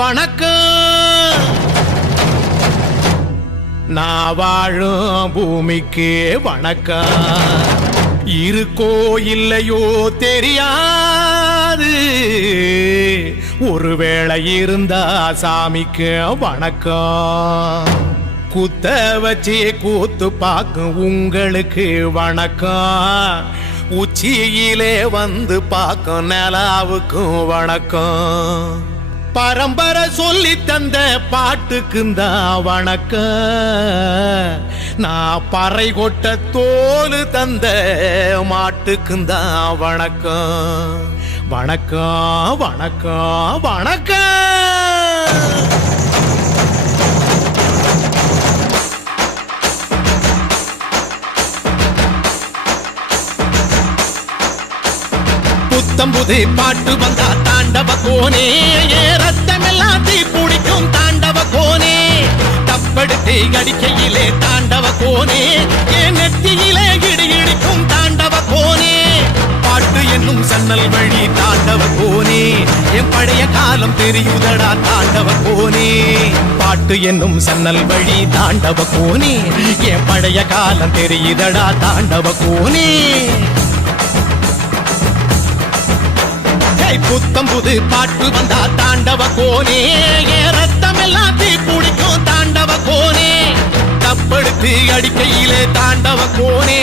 வணக்கம் நான் வாழும் பூமிக்கு வணக்கம். இருக்கோ இல்லையோ தெரியாது, ஒருவேளை இருந்தா சாமிக்கு வணக்கம். குத்த வச்சு கூத்து பார்க்கும் உங்களுக்கு வணக்கம். உச்சியிலே வந்து பார்க்கும் நிலாவுக்கும் வணக்கம். பரம்பரை சொல்லி தந்த பாட்டுக்குந்தான் வணக்கம். நான் பறை கொட்ட தோல் தந்த மாட்டுக்குந்தான் வணக்கம். வணக்கம் வணக்கம் வணக்கம். புத்தம்புது பாட்டு வந்தா தாண்டவ கோனே, ரத்தம் எல்லாம் தீ பிடிக்கும் தாண்டவ கோனே. தப்படுத்து அடிக்கையிலே தாண்டவ கோனே, என் நெத்தியிலே இடி இடிக்கும் தாண்டவ கோனே. பாட்டு என்னும் சன்னல் வழி தாண்டவ கோனே, என் பழைய காலம் தெரியுதடா தாண்டவ கோனே. பாட்டு என்னும் சன்னல் வழி தாண்டவ கோனே, என் பழைய காலம் தெரியுதடா தாண்டவ கோனே. புத்தம் புது பாட்டு வந்தா தாண்டவ கோனே, ரத்தம் எல்லாம் தீ பிடிக்கும் தாண்டவ கோனே. தப்படுத்து அடிக்கையிலே தாண்டவ கோனே.